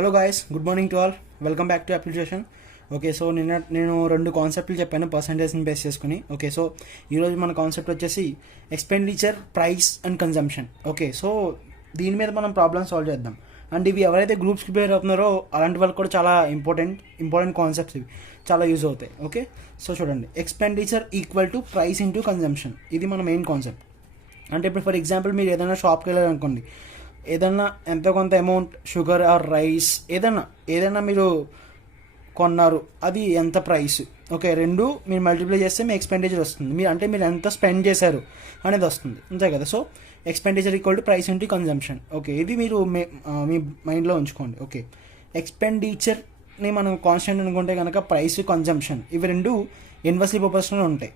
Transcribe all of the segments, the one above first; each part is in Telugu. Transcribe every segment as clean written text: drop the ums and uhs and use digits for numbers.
Hello guys, good morning to all. Welcome back to application. Okay, so నేను రెండు కాన్సెప్ట్లు చెప్పాను పర్సంటేజ్ని బేస్ చేసుకుని. ఓకే, సో ఈరోజు మన కాన్సెప్ట్ వచ్చేసి expenditure, price and consumption. Okay, so దీని మీద మనం ప్రాబ్లమ్ సాల్వ్ చేద్దాం. అండ్ ఇవి ఎవరైతే గ్రూప్స్కి ప్రిపేర్ అవుతున్నారో అలాంటి వాళ్ళకి కూడా చాలా ఇంపార్టెంట్ కాన్సెప్ట్స్, ఇవి చాలా యూజ్ అవుతాయి. ఓకే, సో చూడండి, expenditure equal to price into consumption, ఇది మన మెయిన్ కాన్సెప్ట్. అంటే ఇప్పుడు ఫర్ ఎగ్జాంపుల్ మీరు ఏదైనా షాప్కి వెళ్ళారనుకోండి, ఏదన్నా ఎంతో కొంత అమౌంట్ షుగర్ ఆర్ రైస్ ఏదైనా మీరు కొన్నారు, అది ఎంత ప్రైస్. ఓకే, రెండు మీరు మల్టిప్లై చేస్తే మీ ఎక్స్పెండిచర్ వస్తుంది. మీరు ఎంత స్పెండ్ చేశారు అనేది వస్తుంది, అంతే కదా. So expenditure equal to price into consumption. Okay, ఇది మీరు మీ మైండ్లో ఉంచుకోండి. ఓకే, ఎక్స్పెండిచర్ని మనం కాన్స్టెంట్ అనుకుంటే కనుక ప్రైస్, కన్జంప్షన్ ఇవి రెండు ఇన్వర్స్లీ ప్రొపోర్షనల్ ఉంటాయి,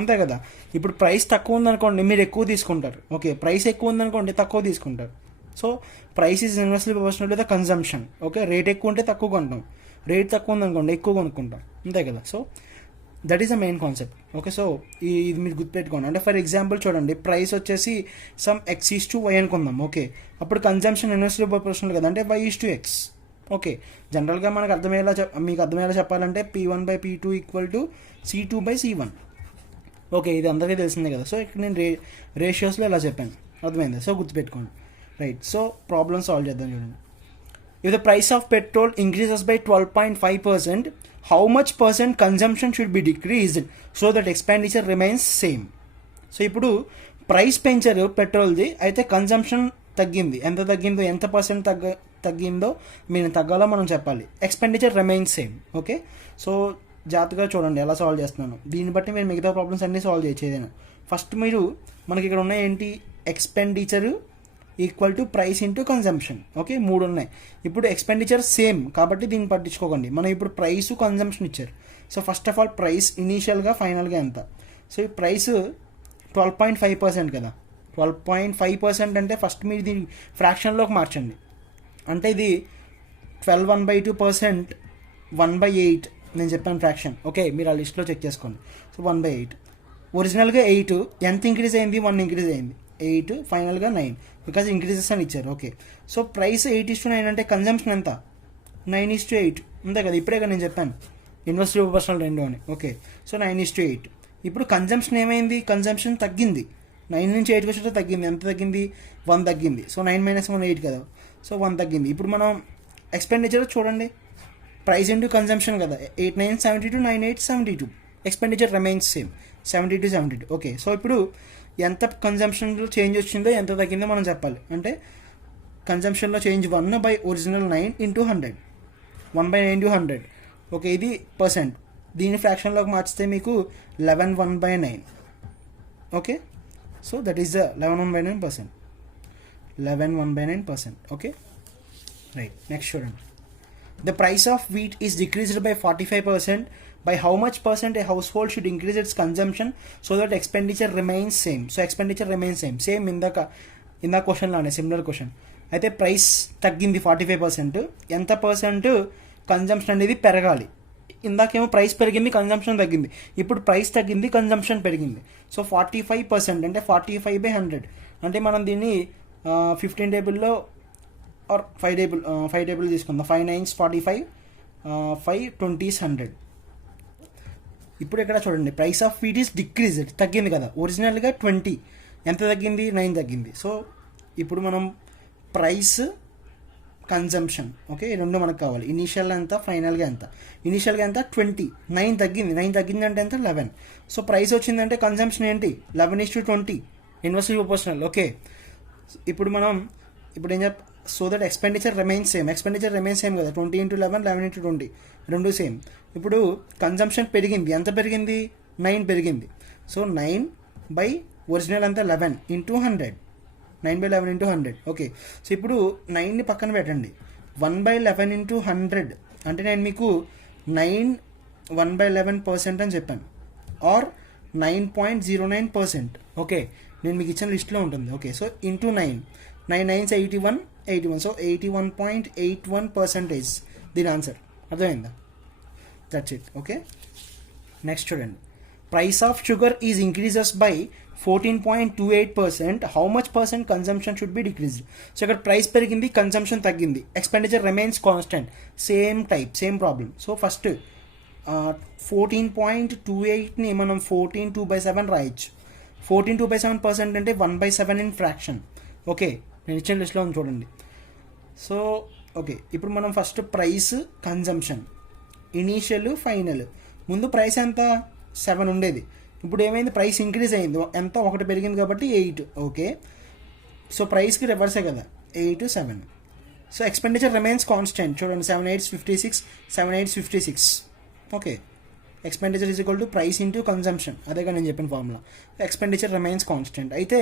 అంతే కదా. ఇప్పుడు ప్రైస్ తక్కువ ఉందనుకోండి మీరు ఎక్కువ తీసుకుంటారు. ఓకే, ప్రైస్ ఎక్కువ ఉందనుకోండి తక్కువ తీసుకుంటారు. So price is inversely proportional to the consumption. Okay, rate ఎక్కువ ఉంటే తక్కువ కొంటాం, రేట్ తక్కువ ఉందనుకోండి ఎక్కువ కొనుక్కుంటాం, అంతే కదా. So that is the main concept. Okay, so ఇది మీరు గుర్తుపెట్టుకోండి. అంటే ఫర్ ఎగ్జాంపుల్ చూడండి, ప్రైస్ వచ్చేసి some x is to y అనుకుందాం. ఓకే, అప్పుడు కన్జంప్షన్ ఇన్వర్స్లీ ప్రొపోర్షనల్ కదా, అంటే y is to x. Okay, జనరల్గా మీకు అర్థమయ్యేలా చెప్పాలంటే P1/P2 equal to C2/C1. Okay, ఇది అందరికీ తెలిసిందే కదా. సో ఇక్కడ నేను రేషియోస్లో ఇలా చెప్పాను, అర్థమైందా. సో గుర్తుపెట్టుకోండి. రైట్, సో ప్రాబ్లమ్ సాల్వ్ చేద్దాం. చూడండి, if the price of petrol increases by 12.5%, how much percent consumption should be decreased so that expenditure remains same. So ఇప్పుడు ప్రైస్ పెంచారు పెట్రోల్ది, అయితే కన్జంప్షన్ తగ్గింది. ఎంత పర్సెంట్ తగ్గిందో మీరు తగ్గాలో మనం చెప్పాలి. Expenditure remains same. Okay, so జాగ్రత్తగా చూడండి ఎలా సాల్వ్ చేస్తున్నాను. దీన్ని బట్టి మీరు మిగతా ప్రాబ్లమ్స్ అన్నీ సాల్వ్ చేయొచ్చు ఏదైనా. ఫస్ట్ మనకి ఇక్కడ ఉన్నాయి ఏంటి, expenditure equal to price into consumption. Okay, మూడు ఉన్నాయి. ఇప్పుడు ఎక్స్పెండిచర్ సేమ్ కాబట్టి దీన్ని పట్టించుకోకండి. మనం ఇప్పుడు ప్రైస్, కన్జంప్షన్ ఇచ్చారు. So first of all price ఇనీషియల్గా ఫైనల్గా ఎంత. సో ఈ ప్రైస్ 12.5% కదా. 12.5% అంటే ఫస్ట్ మీరు దీన్ని ఫ్రాక్షన్లోకి మార్చండి. అంటే ఇది 12/1/2%, 1/8 నేను చెప్పాను ఫ్రాక్షన్. ఓకే, మీరు ఆ లిస్ట్లో చెక్ చేసుకోండి. సో 1/8 ఒరిజినల్గా 8, ఎంత ఇంక్రీజ్ అయింది, 1 ఇంక్రీజ్ అయింది, 8 ఫైనల్గా 9 బికాజ్ ఇంక్రీజెస్ అని ఇచ్చారు. ఓకే, సో ప్రైస్ 8:9 అంటే కన్జంప్షన్ ఎంత, 9:8, అంతే కదా. ఇప్పుడే కదా నేను చెప్పాను ఇన్వర్స్లీ ప్రొపోర్షనల్ రెండు అని. Okay, so 9:8. ఇప్పుడు కన్జంప్షన్ ఏమైంది, కన్జంప్షన్ తగ్గింది. 9 నుంచి 8 వచ్చేటప్పుడు తగ్గింది. ఎంత తగ్గింది, 1 తగ్గింది. సో 9 - 1 8 కదా. సో 1 తగ్గింది. ఇప్పుడు మనం ఎక్స్పెండిచర్ చూడండి, ప్రైస్ ఇంటూ కన్జంప్షన్ కదా. 8 9 72, 9 8 72. Expenditure remains same, 72. Okay, so ఇప్పుడు ఎంత కన్జంప్షన్లో చేంజ్ వచ్చిందో ఎంత తగ్గిందో మనం చెప్పాలి. అంటే కన్జంప్షన్లో change 1 by original 9 into 100, 1/9 × 100. Okay, ఇది పర్సెంట్. దీన్ని ఫ్రాక్షన్లోకి మార్చితే మీకు 11 1/9. Okay, so that is the 11 1/9%. 11 1/9%. Okay, right. Next చూడండి, the price of wheat is decreased by 45%. By how much percent a household should increase its consumption so that expenditure remains same? So expenditure remains same ఇందాక క్వశ్చన్ లానే సిమిలర్ క్వశ్చన్. అయితే ప్రైస్ తగ్గింది 45%, ఎంత పర్సెంట్ కన్జంప్షన్ అనేది పెరగాలి. ఇందాకేమో ప్రైస్ పెరిగింది, కన్జంప్షన్ తగ్గింది. ఇప్పుడు ప్రైస్ తగ్గింది, కన్జంప్షన్ పెరిగింది. సో 45% అంటే 45/100. అంటే మనం దీన్ని 15 టేబుల్లో ఆర్ 5 టేబుల్ తీసుకుందాం. 5 9s 45, 5 20s 100. ఇప్పుడు ఇక్కడ చూడండి, price of wheat is decreased, తగ్గింది కదా. ఒరిజినల్గా 20, ఎంత తగ్గింది, 9 తగ్గింది. సో ఇప్పుడు మనం ప్రైస్, కన్జంప్షన్, ఓకే, ఈ రెండు మనకు కావాలి. ఇనీషియల్ ఎంత, ఫైనల్గా ఎంత. ఇనీషియల్గా ఎంత 20, 9 తగ్గింది. 9 తగ్గిందంటే ఎంత, 11. సో ప్రైస్ వచ్చిందంటే కన్జంప్షన్ ఏంటి, 11:20, ఇన్వర్స్లీ ప్రొపోర్షనల్. ఓకే, ఇప్పుడు ఏం so that expenditure remains same కదా. 20 × 11, 11 × 20 రెండు సేమ్. ఇప్పుడు కన్జంప్షన్ పెరిగింది, ఎంత పెరిగింది, 9 పెరిగింది. సో 9 బై ఒరిజినల్ అంతా 11 × 100, 9/11 × 100. ఓకే, సో ఇప్పుడు 9ని పక్కన పెట్టండి. 1/11 × 100 అంటే నేను మీకు 9 1/11% అని చెప్పాను, ఆర్ 9.09%. ఓకే, నేను మీకు ఇచ్చిన లిస్ట్లో ఉంటుంది. Okay, so into 9 9 9s 81. So 81.81% దీని ఆన్సర్. అర్థమైందా, దట్స్ ఇట్. ఓకే, నెక్స్ట్ చూడండి, price of sugar is increases by 14.28%, how much percent consumption should be decreased. So ఇక్కడ ప్రైస్ పెరిగింది, కన్జంప్షన్ తగ్గింది, expenditure remains constant. Same type, same problem. So first 14.28ని మనం 14/2/7 రాయొచ్చు. 14/2/7% అంటే 1/7 ఇన్ ఫ్రాక్షన్. ఓకే, నేను ఇచ్చిన లిస్ట్లో ఉంది చూడండి. సో ఓకే, ఇప్పుడు మనం first price, consumption, initial, final. ముందు ప్రైస్ ఎంత 7 ఉండేది, ఇప్పుడు ఏమైంది, ప్రైస్ ఇంక్రీజ్ అయింది. ఎంత, 1 పెరిగింది కాబట్టి 8. ఓకే, సో ప్రైస్కి రివర్సే కదా, 8, 7. So expenditure remains constant. చూడండి, 7 8s 56, 7 8s 56. Okay, expenditure is equal to price into consumption. అదేగా నేను చెప్పిన ఫార్ములా. Expenditure remains constant. అయితే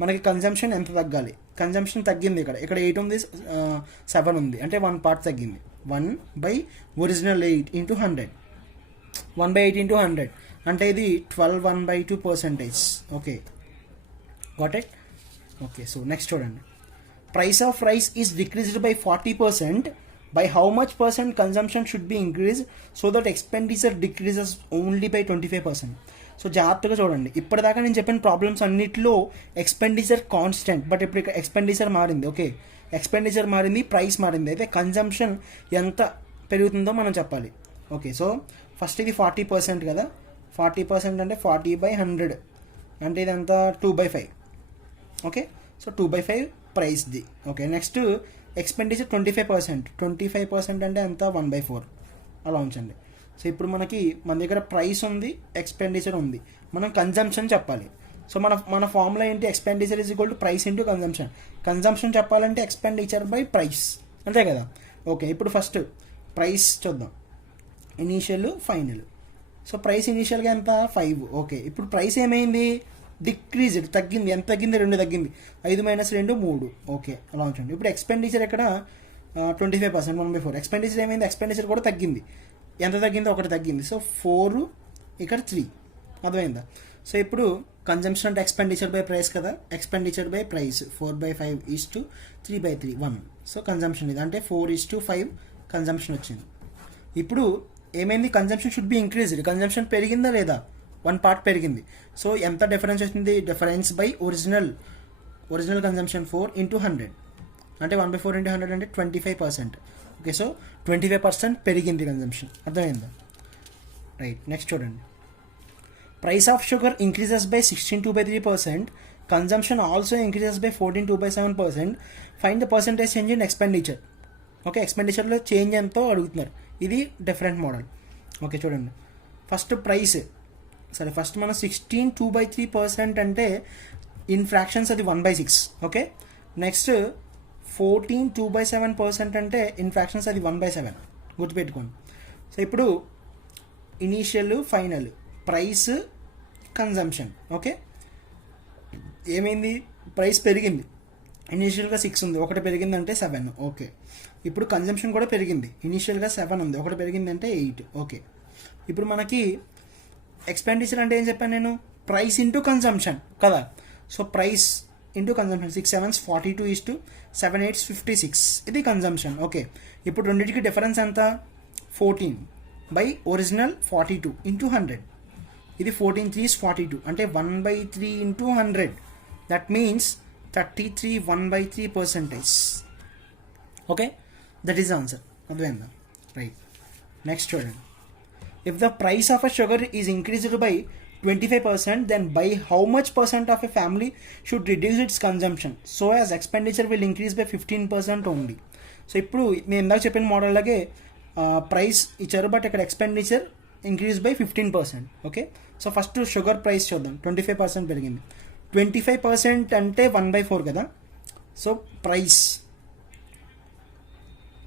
మనకి కన్జంప్షన్ ఎంత తగ్గాలి? కన్జంప్షన్ తగ్గింది. ఇక్కడ 8 ఉంది, 7 ఉంది, అంటే 1 పార్ట్ తగ్గింది. 1/ఒరిజినల్ 8 ఇంటూ 100. 1/8 ఇంటూ 100 అంటే ఇది 12 1/2%. Okay, got it. Okay, so next చూడండి. Price of rice is decreased by 40%. By how much percent consumption should be increased so that expenditure decreases only by 25%? So జాగ్రత్తగా చూడండి. ఇప్పటిదాకా నేను చెప్పిన ప్రాబ్లమ్స్ అన్నిటిలో ఎక్స్పెండిచర్ కాన్స్టెంట్, బట్ ఇప్పుడు ఇక్కడ ఎక్స్పెండిచర్ మారింది. ఓకే, ఎక్స్పెండిచర్ మారింది, ప్రైస్ మారింది. అయితే కన్జంప్షన్ ఎంత పెరుగుతుందో మనం చెప్పాలి. ఓకే, సో ఫస్ట్ ఇది 40% కదా. 40% అంటే 40/100 అంటే ఇదంతా 2/5. ఓకే, సో 2/5 ప్రైస్ది. Okay, next expenditure 25%. 25% అంటే ఎంత, 1/4 అలా ఉంచండి. సో ఇప్పుడు మన దగ్గర ప్రైస్ ఉంది, ఎక్స్పెండిచర్ ఉంది, మనం కన్జంప్షన్ చెప్పాలి. సో మన ఫార్ములా ఏంటి, expenditure is equal to price into consumption. Consumption చెప్పాలంటే ఎక్స్పెండిచర్ బై ప్రైస్, అంతే కదా. ఓకే, ఇప్పుడు ఫస్ట్ ప్రైస్ చూద్దాం, ఇనీషియల్, ఫైనల్. సో ప్రైస్ ఇనీషియల్గా ఎంత, 5. ఓకే, ఇప్పుడు ప్రైస్ ఏమైంది, డిక్రీజ్డ్, తగ్గింది. ఎంత తగ్గింది, 2 తగ్గింది. 5 - 2 3. ఓకే, అలా ఉంచండి. ఇప్పుడు ఎక్స్పెండిచర్ ఇక్కడ 25%, 1/4. ఎక్స్పెండిచర్ ఏమైంది, ఎక్స్పెండిచర్ కూడా తగ్గింది. ఎంత తగ్గింది, 1 తగ్గింది. సో 4, ఇక్కడ 3. అర్థమైందా? సో ఇప్పుడు కన్జంప్షన్ అంటే ఎక్స్పెండిచర్ బై ప్రైస్ కదా. Expenditure by price 4/5 = 3/3 1. So consumption ఇది అంటే 4:5 కన్జంప్షన్ వచ్చింది. ఇప్పుడు ఏమైంది, consumption should be increased. Consumption పెరిగిందా లేదా, 1 పార్ట్ పెరిగింది. సో ఎంత డిఫరెన్స్ వచ్చింది, డిఫరెన్స్ బై ఒరిజినల్ కన్జంప్షన్ 4 × 100 అంటే 1/4 × 100 అంటే 25%. ఓకే, సో 25% పెరిగింది కన్జంప్షన్. అర్థమైందా? రైట్, నెక్స్ట్ చూడండి. Price of sugar increases by 16.3%. Consumption also increases by 14.7%. Find the percentage change in expenditure. Okay, ఎక్స్పెండిచర్లో చేంజ్ ఎంతో అడుగుతున్నారు. ఇది డిఫరెంట్ మోడల్. ఓకే, చూడండి. ఫస్ట్ ప్రైస్, సరే ఫస్ట్ మనం 16.2/3% అంటే ఇన్ ఫ్రాక్షన్స్ అది 1/6. ఓకే, నెక్స్ట్ 14.2/7% అంటే ఇన్ ఫ్రాక్షన్స్ అది 1/7. గుర్తుపెట్టుకోండి. సో ఇప్పుడు initial, final, price, consumption. Okay, ఏమైంది, ప్రైస్ పెరిగింది. ఇనీషియల్గా 6 ఉంది, 1 పెరిగిందంటే 7. ఓకే, ఇప్పుడు కన్జంప్షన్ కూడా పెరిగింది. ఇనీషియల్గా 7 ఉంది, 1 పెరిగిందంటే 8. ఓకే, ఇప్పుడు మనకి ఎక్స్పెండిచర్ అంటే ఏం చెప్పాను నేను, ప్రైస్ ఇంటూ కన్జంప్షన్ కదా. So price into consumption 6 7s 42 7 8s 56. ఇది కన్జంప్షన్. ఓకే, ఇప్పుడు రెండింటికి డిఫరెన్స్ ఎంత, 14/ఒరిజినల్ 42 × 100. ఇది 14 3s 42 అంటే 1/3 × 100. That means 33 1/3%. Okay, that is answer. అర్థమైందా? రైట్, నెక్స్ట్ చూడండి. If the price of a sugar is increased by 25%, then by how much percent of a family should reduce its consumption so as expenditure will increase by 15% only? So ఇప్పుడు నేను ఇందాక చెప్పిన మోడల్ లాగే ప్రైస్ ఇచ్చారు, బట్ ఇక్కడ expenditure increase by 15%. Okay, so first sugar price చూద్దాం. 25% పెరిగింది. 25% అంటే 1/4 కదా. సో ప్రైస్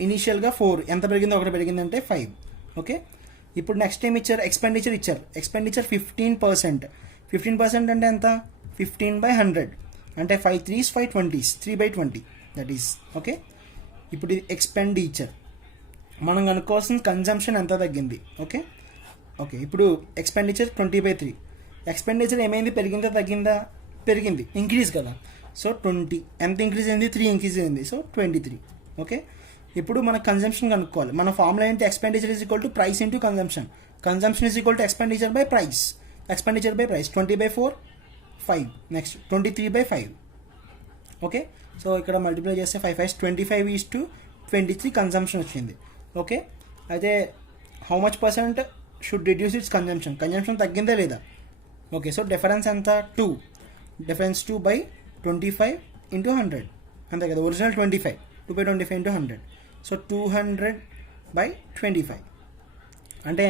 ఇనీషియల్గా 4, ఎంత పెరిగిందో 1 పెరిగిందంటే 5. ఓకే, ఇప్పుడు నెక్స్ట్ టైం ఇచ్చారు, ఎక్స్పెండిచర్ ఇచ్చారు. ఎక్స్పెండిచర్ 15%. 15% అంటే ఎంత, 15/100 అంటే 5 3s 5 20s 3/20. That is okay. ఇప్పుడు ఇది ఎక్స్పెండిచర్. మనం కనుక్కోవాల్సిన కన్జంప్షన్ ఎంత తగ్గింది. ఓకే, ఓకే, ఇప్పుడు ఎక్స్పెండిచర్ 20/3. ఎక్స్పెండిచర్ ఏమైంది, పెరిగిందా తగ్గిందా, పెరిగింది, ఇంక్రీజ్ కదా. సో 20 ఎంత ఇంక్రీజ్ అయింది, 3 ఇంక్రీజ్ అయింది. సో 23. ఓకే, ఇప్పుడు మన కన్జంప్షన్ కనుక్కోవాలి. మన ఫార్ములా ఏంటి, expenditure is equal to price into consumption. Consumption is equal to expenditure by price. Expenditure by price 20/4 5. Next 23/5. Okay, so ఇక్కడ మల్టిప్లై చేస్తే 5 5 25:23 కన్జంప్షన్ వచ్చింది. ఓకే, అయితే how much percent should reduce its consumption తగ్గిందే లేదా? ఓకే, సో డిఫరెన్స్ ఎంత? 2. డిఫరెన్స్ 2/25 × 100 అంతే కదా. ఒరిజినల్ 25, 2/25 × 100. సో 200/25 అంటే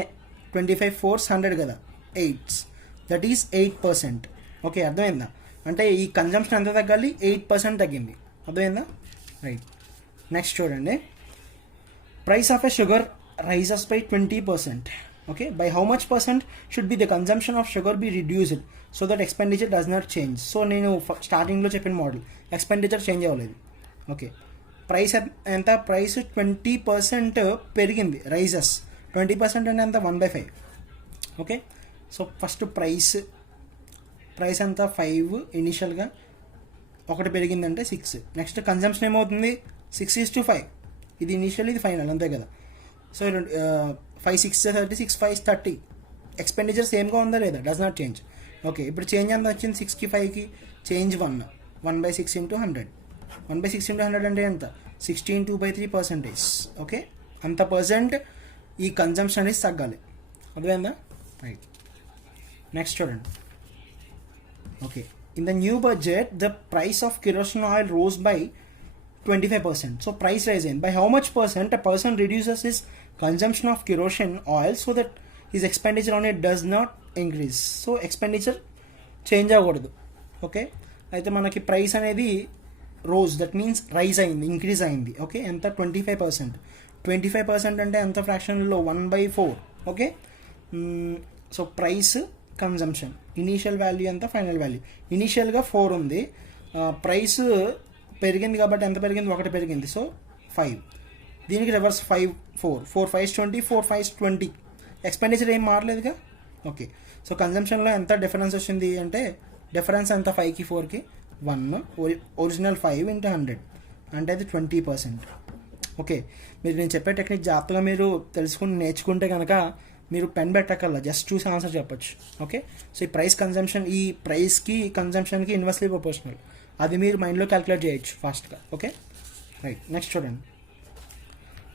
25 4s 100 కదా, 8s, దట్ ఈస్ 8%. ఓకే, అర్థమైందా? అంటే ఈ కన్జంప్షన్ ఎంత తగ్గాలి? 8% తగ్గింది. అర్థమైందా? రైట్. నెక్స్ట్ చూడండి, price of a sugar rises by 20%. Okay, by how much percent should be the consumption of sugar be reduced so that expenditure does not change. So నేను స్టార్టింగ్లో చెప్పిన మోడల్, ఎక్స్పెండిచర్ చేంజ్ అవ్వలేదు. ఓకే, ప్రైస్ ఎంత? ప్రైస్ 20% పెరిగింది, రైజెస్ 20% అంటే ఎంత? 1/5. ఓకే, సో ఫస్ట్ ప్రైస్ ఎంత? 5 ఇనిషియల్గా, ఒకటి పెరిగిందంటే 6. నెక్స్ట్ కన్జంప్షన్ ఏమవుతుంది? 6:5. ఇది ఇనిషియల్, ఇది ఫైనల్, అంతే కదా. సో 5 6 30, 6 5 30. ఎక్స్పెండిచర్ సేమ్గా ఉందా లేదా? Does not change. ఓకే, ఇప్పుడు చేంజ్ ఎంత వచ్చింది? 6కి 5కి చేంజ్ 1/6 × 100. 1/6 × 100 అంటే ఎంత? 16.2/3%. ఓకే, అంత పర్సెంట్ ఈ కన్జంప్షన్ అనేది తగ్గాలి. అర్థమైందా? రైట్. నెక్స్ట్ చూడండి. Okay, in the new budget the price of kerosene oil rose by 25%. So price rise అయింది. By how much percent a person reduces his consumption of kerosene oil so that his expenditure on it does not increase. So expenditure change అవ్వకూడదు. ఓకే, అయితే మనకి ప్రైస్ అనేది రోజ్, దట్ మీన్స్ రైజ్ అయింది, ఇంక్రీజ్ అయింది. ఓకే, ఎంత? 25%. 25% అంటే ఎంత ఫ్రాక్షన్లో? 1/4. Okay, so price, consumption, initial value ఎంత? Final value. ఇనీషియల్గా 4 ఉంది, ప్రైస్ పెరిగింది కాబట్టి ఎంత పెరిగింది? 1 పెరిగింది, సో 5. దీనికి రివర్స్ 5 4 4 5s 20, 4 5s 20. ఎక్స్పెండిచర్ ఏం మారలేదుగా. ఓకే, సో కన్జంప్షన్లో ఎంత డిఫరెన్స్ వచ్చింది అంటే, డిఫరెన్స్ ఎంత? 5కి 4కి 1. ఒరిజినల్ 5 × 100 అంటే అది 20%. ఓకే, మీరు నేను చెప్పే టెక్నిక్ జాగ్రత్తగా మీరు తెలుసుకుని నేర్చుకుంటే కనుక మీరు పెన్ పెట్టకల్లా జస్ట్ చూసి ఆన్సర్ చెప్పొచ్చు. ఓకే, సో ఈ ప్రైస్ కన్జంప్షన్, ఈ ప్రైస్కి కన్జంప్షన్కి ఇన్వర్స్లీ ప్రపోర్షనల్, అది మీరు మైండ్లో క్యాలిక్యులేట్ చేయొచ్చు ఫాస్ట్గా. Okay, right. నెక్స్ట్ చూడండి,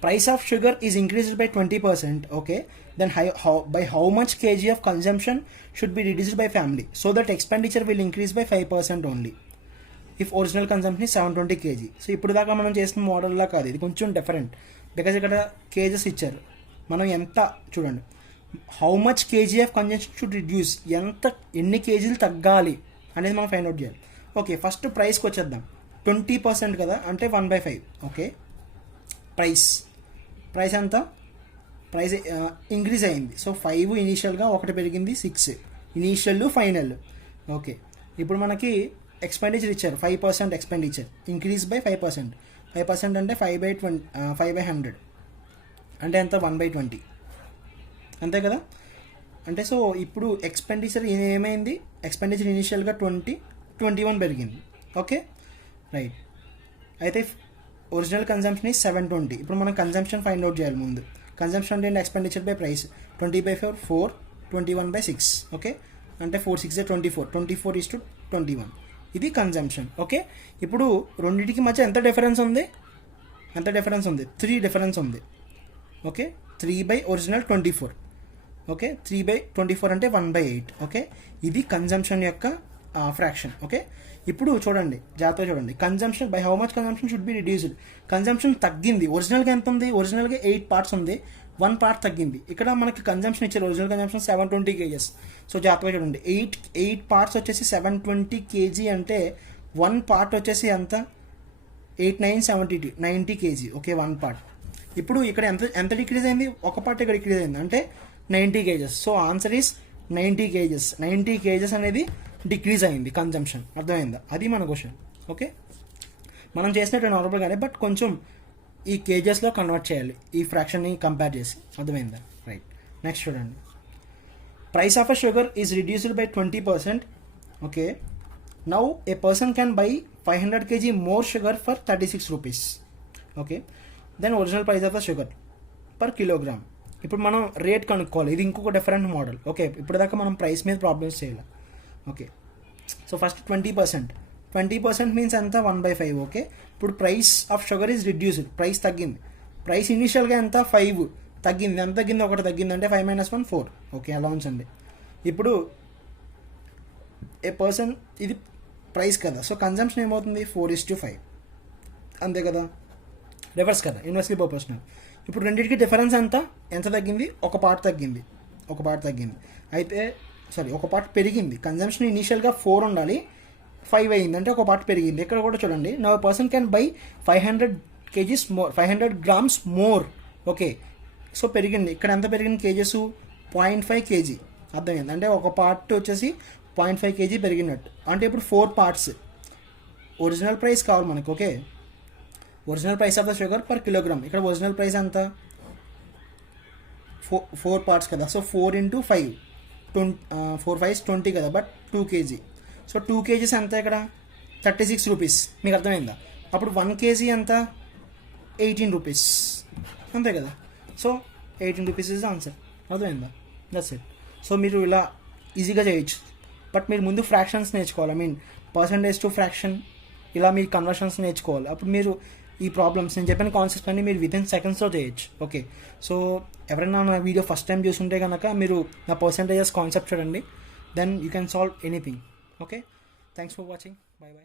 price of sugar is increased by 20%. Okay, then by how much kg of consumption should be reduced by family so that expenditure will increase by 5% only if original consumption 720 kg. So ఇప్పుడు దాకా మనం చేసిన మోడల్లా కాదు, ఇది కొంచెం డిఫరెంట్. బికాజ్ ఇక్కడ కేజెస్ ఇచ్చారు, మనం ఎంత చూడండి, how much kg of consumption should reduce, ఎన్ని కేజీలు తగ్గాలి అనేది మనం ఫైండ్ అవుట్ చేయాలి. ఓకే, ఫస్ట్ ప్రైస్కి వచ్చేద్దాం. 20% కదా, అంటే 1/5. ఓకే, ప్రైస్ ఎంత? ప్రైస్ ఇంక్రీజ్ అయింది. సో 5 ఇనీషియల్గా, 1 పెరిగింది, 6. Initial, final. ఓకే, ఇప్పుడు మనకి ఎక్స్పెండిచర్ ఇచ్చారు 5% ఎక్స్పెండిచర్, ఇంక్రీజ్ బై 5%. 5% అంటే 5/100 అంటే ఎంత? 1/20, అంతే కదా. అంటే సో ఇప్పుడు ఎక్స్పెండిచర్ ఏమైంది? ఎక్స్పెండిచర్ ఇనీషియల్గా 21 పెరిగింది. Okay, right. అయితే ఒరిజినల్ కన్జంప్షన్ ఈజ్ 720. ఇప్పుడు మనం కన్జంప్షన్ ఫైండ్ అవుట్ చేయాలి ముందు. కన్జంప్షన్ అంటే ఎక్స్పెండిచర్ బై ప్రైస్. 20/4 4, 21/6. ఓకే, అంటే 4 6 24, 24:21. ఇది కన్జంప్షన్. ఓకే, ఇప్పుడు రెండింటికి మధ్య ఎంత డిఫరెన్స్ ఉంది? 3 డిఫరెన్స్ ఉంది. Okay, 3 original 24. ఓకే, 3/24 అంటే 1/8. ఓకే, ఇది కన్జంప్షన్ యొక్క ఫ్రాక్షన్. ఓకే, ఇప్పుడు చూడండి, జాగ్రత్తగా చూడండి. Consumption, by how much consumption should be reduced. Consumption తగ్గింది. ఒరిజినల్గా ఎంత ఉంది? ఒరిజినల్గా 8 పార్ట్స్ ఉంది, 1 పార్ట్ తగ్గింది. ఇక్కడ మనకి కన్జంప్షన్ ఇచ్చారు, ఒరిజినల్ కన్జంప్షన్ 720 kg. సో జాగ్రత్తగా చూడండి, 8 పార్ట్స్ వచ్చేసి 720 kg అంటే 1 పార్ట్ వచ్చేసి ఎంత? 8 9 72 90 kg. Okay, 1 part. ఇప్పుడు ఇక్కడ ఎంత డిక్రీజ్ అయింది? 1 పార్ట్ ఇక్కడ డిక్రీజ్ అయింది, అంటే 90 kg. So answer is 90 kg. 90 kg అనేది డిక్రీజ్ అయింది కన్జంప్షన్. అర్థమైందా? అది మన క్వశ్చన్. ఓకే, మనం చేసినట్టు నార్మల్గానే, బట్ కొంచెం ఈ కేజెస్లో కన్వర్ట్ చేయాలి ఈ ఫ్రాక్షన్ని కంపేర్ చేసి. అర్థమైందా? రైట్. నెక్స్ట్ చూడండి, price of a sugar is reduced by 20%. Okay, now a person can buy 500 kg more sugar for 36 rupees. Okay, then original price of the sugar per kilogram. ఇప్పుడు మనం రేట్ కనుక్కోవాలి. ఇది ఇంకొక డిఫరెంట్ మోడల్. ఓకే, ఇప్పుడు దాకా మనం ప్రైస్ మీద ప్రాబ్లమ్స్ చేయాలి. ఓకే, సో ఫస్ట్ 20% మీన్స్ ఎంత 1/5. ఓకే, ఇప్పుడు price of sugar is reduced, price తగ్గింది. ప్రైస్ ఇనీషియల్గా ఎంత 5 తగ్గింది, ఎంత తగ్గింది, ఒకటి తగ్గింది అంటే 5 - 1 4. ఓకే, అలా ఉంచండి. ఇప్పుడు ఏ పర్సన్, ఇది ప్రైస్ కదా, సో కన్జంప్షన్ ఏమవుతుంది 4:5, అంతే కదా, రివర్స్ కదా, ఇన్వర్స్లీ ప్రపోర్షనల్. ఇప్పుడు రెండింటికి డిఫరెన్స్ ఎంత తగ్గింది, ఒక పార్ట్ తగ్గింది అయితే ఒక పార్ట్ పెరిగింది. కన్జంప్షన్ ఇనీషియల్గా 4 ఉండాలి, 5 అయింది అంటే ఒక పార్ట్ పెరిగింది. ఇక్కడ కూడా చూడండి, నా person can buy 500 kgs more, 500 grams more. Okay, so పెరిగింది. ఇక్కడ ఎంత పెరిగింది కేజెస్, 0.5 kg. అర్థమైంది, అంటే ఒక పార్ట్ వచ్చేసి 0.5 kg పెరిగినట్టు. అంటే ఇప్పుడు 4 parts. ఒరిజినల్ ప్రైస్ కావాలి మనకు. Okay, original price of the sugar per kilogram. ఇక్కడ ఒరిజినల్ ప్రైస్ ఎంత 4 parts కదా, సో 4 × 5, 4 × 5 = 20 కదా, బట్ 2 kg. సో 2 kgs ఎంత, ఇక్కడ 36 రూపీస్. మీకు అర్థమైందా? అప్పుడు 1 kg ఎంత 18 రూపీస్, అంతే కదా. So 18 rupees is answer. అర్థమైందా? That's it. సో మీరు ఇలా ఈజీగా చేయొచ్చు, బట్ మీరు ముందు ఫ్రాక్షన్స్ నేర్చుకోవాలి. I mean percentage to fraction, ఇలా మీరు కన్వర్షన్స్ నేర్చుకోవాలి. అప్పుడు మీరు ఈ ప్రాబ్లమ్స్, నేను చెప్పిన కాన్సెప్ట్స్ అన్ని మీరు వితిన్ సెకండ్స్లో చేయొచ్చు. ఓకే, సో ఎవరైనా నా వీడియో ఫస్ట్ టైం చూస్తుంటే కనుక మీరు నా పర్సంటేజెస్ కాన్సెప్ట్ చూడండి, then you can solve anything. Okay, thanks for watching. Bye by.